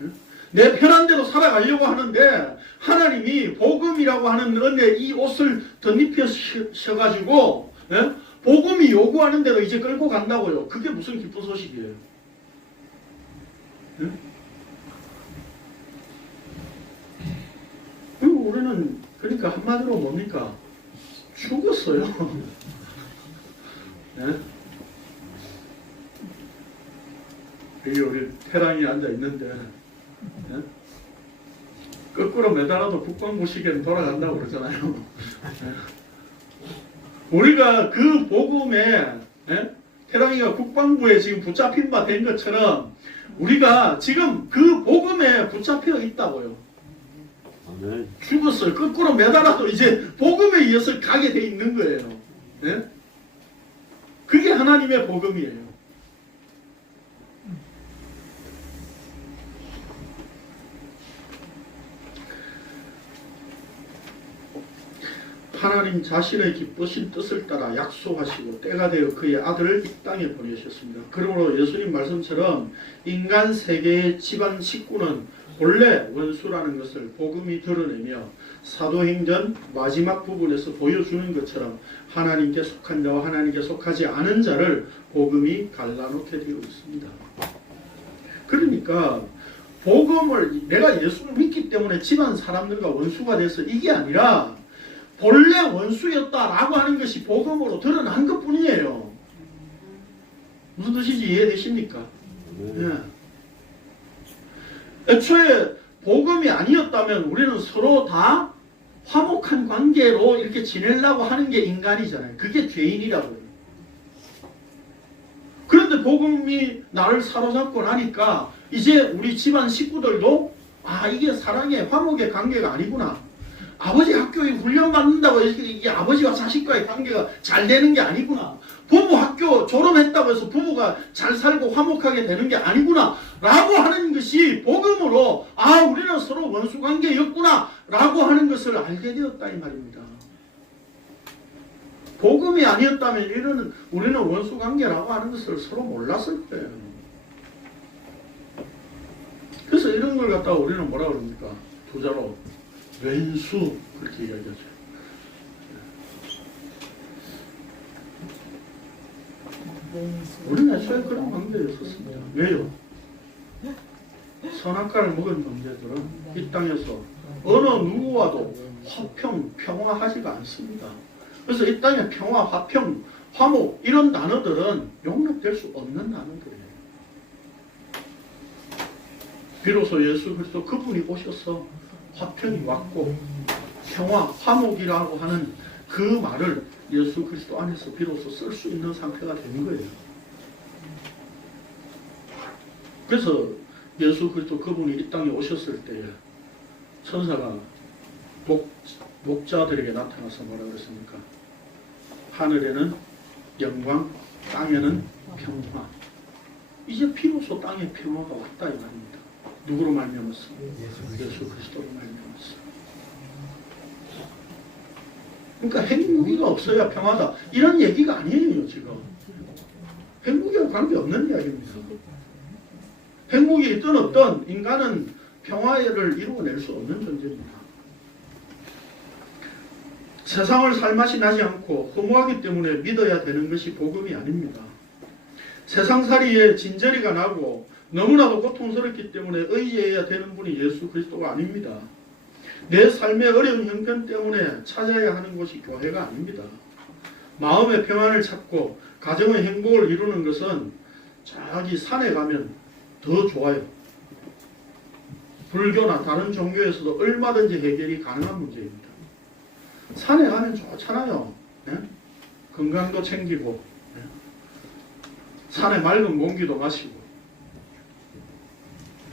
예? 내 편한 대로 살아가려고 하는데 하나님이 복음이라고 하는 은혜 이 옷을 덧입혀셔가지고 예? 복음이 요구하는 대로 이제 끌고 간다고요. 그게 무슨 기쁜 소식이에요. 예? 그리고 우리는 그러니까 한마디로 뭡니까? 죽었어요. 네? 여기 우리 태랑이 앉아 있는데 네? 거꾸로 매달아도 국방부 시계는 돌아간다고 그러잖아요. 네? 우리가 그 복음에 네? 태랑이가 국방부에 지금 붙잡힌 바 된 것처럼 우리가 지금 그 복음에 붙잡혀 있다고요. 죽었어요. 거꾸로 매달아도 이제 복음에 의해서 가게 돼 있는 거예요. 네? 그게 하나님의 복음이에요. 하나님 자신의 기쁘신 뜻을 따라 약속하시고 때가 되어 그의 아들을 이 땅에 보내셨습니다. 그러므로 예수님 말씀처럼 인간 세계의 집안 식구는 본래 원수라는 것을 복음이 드러내며 사도행전 마지막 부분에서 보여주는 것처럼 하나님께 속한 자와 하나님께 속하지 않은 자를 복음이 갈라놓게 되어 있습니다. 그러니까 복음을 내가 예수를 믿기 때문에 집안 사람들과 원수가 돼서 이게 아니라 본래 원수였다라고 하는 것이 복음으로 드러난 것뿐이에요. 무슨 뜻인지 이해되십니까? 네. 애초에 복음이 아니었다면 우리는 서로 다 화목한 관계로 이렇게 지내려고 하는 게 인간이잖아요. 그게 죄인이라고요. 그런데 복음이 나를 사로잡고 나니까 이제 우리 집안 식구들도 이게 사랑의 화목의 관계가 아니구나. 아버지 학교에 훈련받는다고 이게 아버지와 자식과의 관계가 잘 되는 게 아니구나. 부부 학교 졸업했다고 해서 부부가 잘 살고 화목하게 되는 게 아니구나 라고 하는 것이 복음으로 우리는 서로 원수관계였구나 라고 하는 것을 알게 되었다 이 말입니다. 복음이 아니었다면 우리는 원수관계라고 하는 것을 서로 몰랐을 거예요. 그래서 이런 걸 갖다가 우리는 뭐라 그럽니까? 부자로 왼수 그렇게 이야기하죠. 우리는 애초에 그런 관계였었습니다. 왜요? 선악과를 먹은 존재들은 이 땅에서 어느 누구와도 화평, 평화하지가 않습니다. 그래서 이 땅에 평화, 화평, 화목 이런 단어들은 용납될 수 없는 단어들이에요. 비로소 예수 그리스도 그분이 오셔서 화평이 왔고 평화, 화목이라고 하는 그 말을 예수 그리스도 안에서 비로소 쓸 수 있는 상태가 된 거예요. 그래서 예수 그리스도 그분이 이 땅에 오셨을 때에 천사가 목자들에게 나타나서 뭐라 그랬습니까? 하늘에는 영광, 땅에는 평화. 이제 비로소 땅에 평화가 왔다 이 말입니다. 누구로 말미암았어? 예수 그리스도로 말미암았어. 그러니까 핵무기가 없어야 평화다 이런 얘기가 아니에요. 지금 핵무기와 관계없는 이야기입니다. 핵무기 있든 없든 인간은 평화를 이루어낼 수 없는 존재입니다. 세상을 살맛이 나지 않고 허무하기 때문에 믿어야 되는 것이 복음이 아닙니다. 세상살이에 진저리가 나고 너무나도 고통스럽기 때문에 의지해야 되는 분이 예수 그리스도가 아닙니다. 내 삶의 어려운 형편 때문에 찾아야 하는 곳이 교회가 아닙니다. 마음의 평안을 찾고 가정의 행복을 이루는 것은 저기 산에 가면 더 좋아요. 불교나 다른 종교에서도 얼마든지 해결이 가능한 문제입니다. 산에 가면 좋잖아요. 네? 건강도 챙기고 네? 산에 맑은 공기도 마시고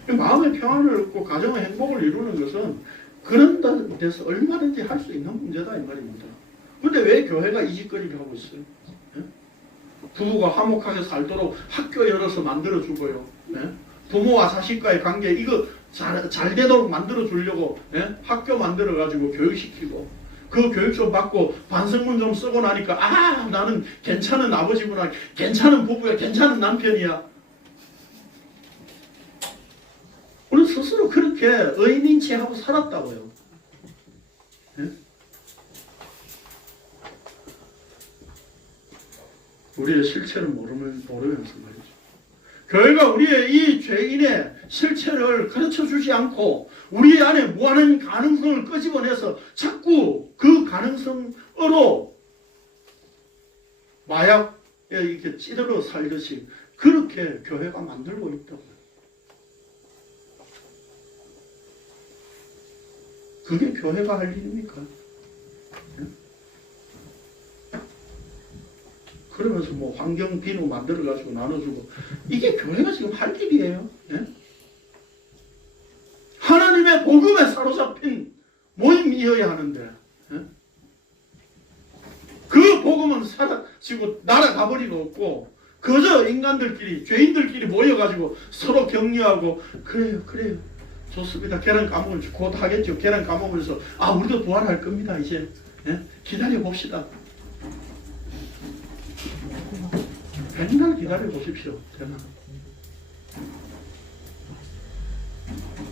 마음의 평안을 얻고 가정의 행복을 이루는 것은 그런 데서 얼마든지 할 수 있는 문제다 이 말입니다. 그런데 왜 교회가 이 짓거리를 하고 있어요? 네? 부부가 화목하게 살도록 학교 열어서 만들어주고요. 예? 부모와 자식과의 관계 이거 잘 되도록 만들어주려고 예? 학교 만들어가지고 교육시키고 그 교육 좀 받고 반성문 좀 쓰고 나니까 아 나는 괜찮은 아버지구나, 괜찮은 부부야, 괜찮은 남편이야. 우리 스스로 그렇게 의인인 체하고 살았다고요. 예? 우리의 실체를 모르면서 말이죠. 교회가 우리의 이 죄인의 실체를 가르쳐주지 않고 우리 안에 무한한 가능성을 끄집어내서 자꾸 그 가능성으로 마약에 이렇게 찌들어 살듯이 그렇게 교회가 만들고 있다고요. 그게 교회가 할 일입니까? 그러면서 뭐 환경 비누 만들어가지고 나눠주고 이게 교회가 지금 할 일이에요. 예? 하나님의 복음에 사로잡힌 모임이어야 하는데 예? 그 복음은 사라지고 날아가버리고 없고 그저 인간들끼리 죄인들끼리 모여가지고 서로 격려하고 그래요 좋습니다. 계란 까먹을 곧 하겠죠. 계란 까먹으면서 아 우리도 부활할 겁니다. 이제 예? 기다려 봅시다. 맨날 기다려 보십시오. 저는.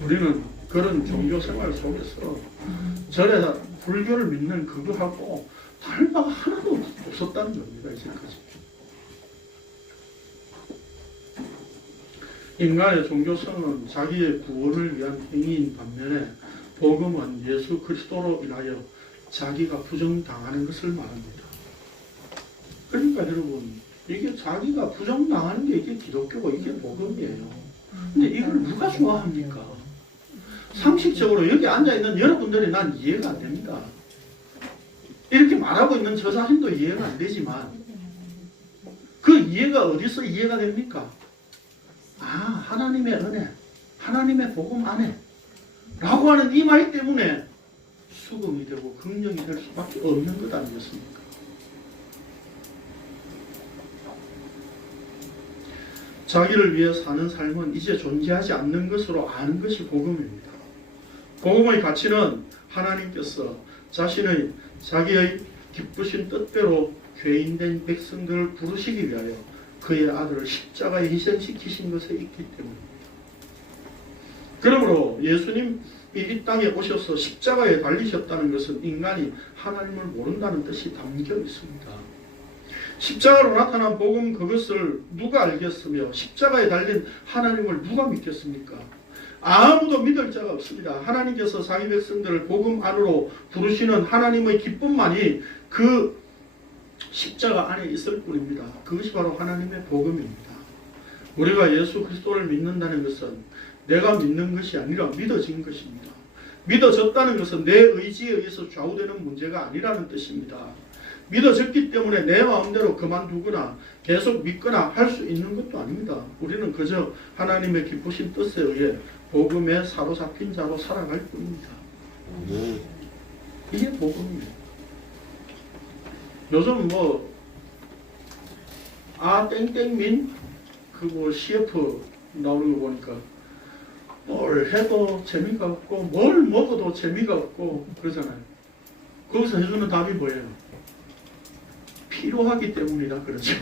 우리는 그런 종교 생활 속에서 절에 불교를 믿는 그거하고 다른 바가 하나도 없었다는 겁니다. 이제까지. 인간의 종교성은 자기의 구원을 위한 행위인 반면에 복음은 예수 그리스도로 인하여 자기가 부정당하는 것을 말합니다. 그러니까 여러분 이게 자기가 부정당하는 게 이게 기독교고 이게 복음이에요. 근데 이걸 누가 좋아합니까? 상식적으로 여기 앉아있는 여러분들이 난 이해가 안 됩니다. 이렇게 말하고 있는 저 자신도 이해가 안 되지만 그 이해가 어디서 이해가 됩니까? 아 하나님의 은혜, 하나님의 복음 안에 라고 하는 이 말 때문에 수긍이 되고 긍정이 될 수밖에 없는 것 아니겠습니까? 자기를 위해 사는 삶은 이제 존재하지 않는 것으로 아는 것이 복음입니다. 복음의 가치는 하나님께서 자기의 기쁘신 뜻대로 죄인된 백성들을 부르시기 위하여 그의 아들을 십자가에 희생시키신 것에 있기 때문입니다. 그러므로 예수님이 이 땅에 오셔서 십자가에 달리셨다는 것은 인간이 하나님을 모른다는 뜻이 담겨 있습니다. 십자가로 나타난 복음 그것을 누가 알겠으며 십자가에 달린 하나님을 누가 믿겠습니까? 아무도 믿을 자가 없습니다. 하나님께서 자기 백성들을 복음 안으로 부르시는 하나님의 기쁨만이 그 십자가 안에 있을 뿐입니다. 그것이 바로 하나님의 복음입니다. 우리가 예수 그리스도를 믿는다는 것은 내가 믿는 것이 아니라 믿어진 것입니다. 믿어졌다는 것은 내 의지에 의해서 좌우되는 문제가 아니라는 뜻입니다. 믿어졌기 때문에 내 마음대로 그만두거나 계속 믿거나 할 수 있는 것도 아닙니다. 우리는 그저 하나님의 기쁘신 뜻에 의해 복음에 사로잡힌 자로 살아갈 뿐입니다. 이게 복음이에요. 요즘 땡땡민 그 CF 나오는 거 보니까 뭘 해도 재미가 없고 뭘 먹어도 재미가 없고 그러잖아요. 거기서 해주는 답이 뭐예요? 필요하기 때문이다 그러죠.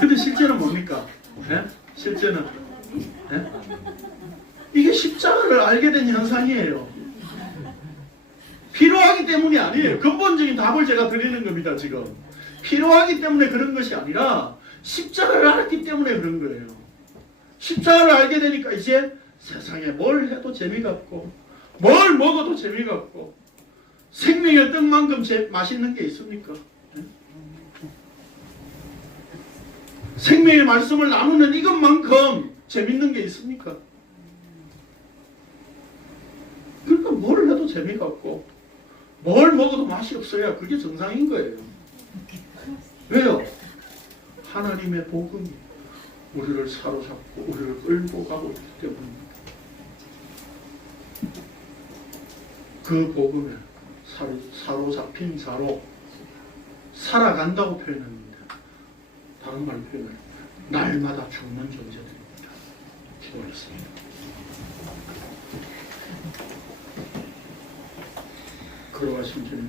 근데 실제는 뭡니까? 네? 실제는 네? 이게 십자가를 알게 된 현상이에요. 필요하기 때문이 아니에요. 근본적인 답을 제가 드리는 겁니다. 지금 필요하기 때문에 그런 것이 아니라 십자가를 알았기 때문에 그런 거예요. 십자가를 알게 되니까 이제 세상에 뭘 해도 재미가 없고 뭘 먹어도 재미가 없고 생명의 떡만큼 맛있는 게 있습니까? 생명의 말씀을 나누는 이것만큼 재밌는 게 있습니까? 그러니까 뭘 해도 재미가 없고 뭘 먹어도 맛이 없어야 그게 정상인 거예요. 왜요? 하나님의 복음이 우리를 사로잡고 우리를 끌고 가고 있기 때문입니다. 그 복음에 사로잡힌 자로 살아간다고 표현했는데 다른 말 표현을 날마다 죽는 존재들입니다. 기도하겠습니다. 걸어가신 주님,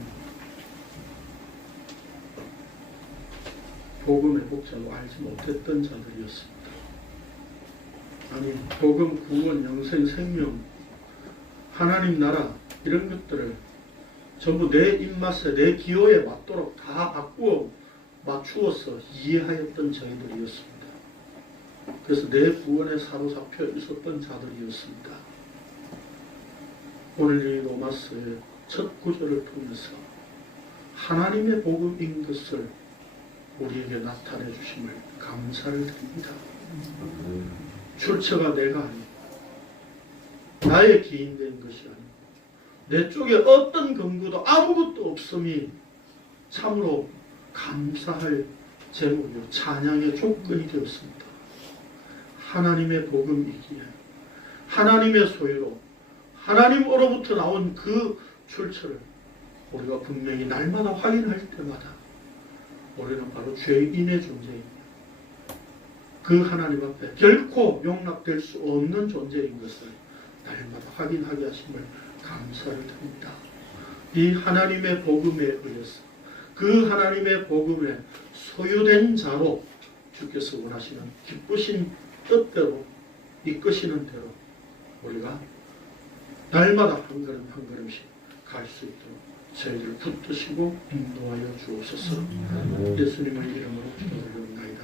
복음의 복자도 알지 못했던 자들이었습니다. 아니, 복음, 구원, 영생, 생명, 하나님 나라 이런 것들을 전부 내 입맛에, 내 기호에 맞도록 다 바꾸어 맞추어서 이해하였던 저희들이었습니다. 그래서 내 구원에 사로잡혀 있었던 자들이었습니다. 오늘 이 로마서의 첫 구절을 통해서 하나님의 복음인 것을 우리에게 나타내 주심을 감사를 드립니다. 출처가 내가 아니고 나의 기인된 것이 아니고 내 쪽에 어떤 근거도 아무것도 없음이 참으로 감사할 제목이요 찬양의 조건이 되었습니다. 하나님의 복음이기에 하나님의 소유로 하나님으로부터 나온 그 출처를 우리가 분명히 날마다 확인할 때마다 우리는 바로 죄인의 존재입니다. 그 하나님 앞에 결코 용납될 수 없는 존재인 것을 날마다 확인하게 하심을 감사를 드립니다. 이 하나님의 복음에 의해서 그 하나님의 복음에 소유된 자로 주께서 원하시는 기쁘신 뜻대로 이끄시는 대로 우리가 날마다 한 걸음 한 걸음씩 갈 수 있도록 저희를 붙드시고 인도하여 주옵소서. 예수님의 이름으로 기도드립니다.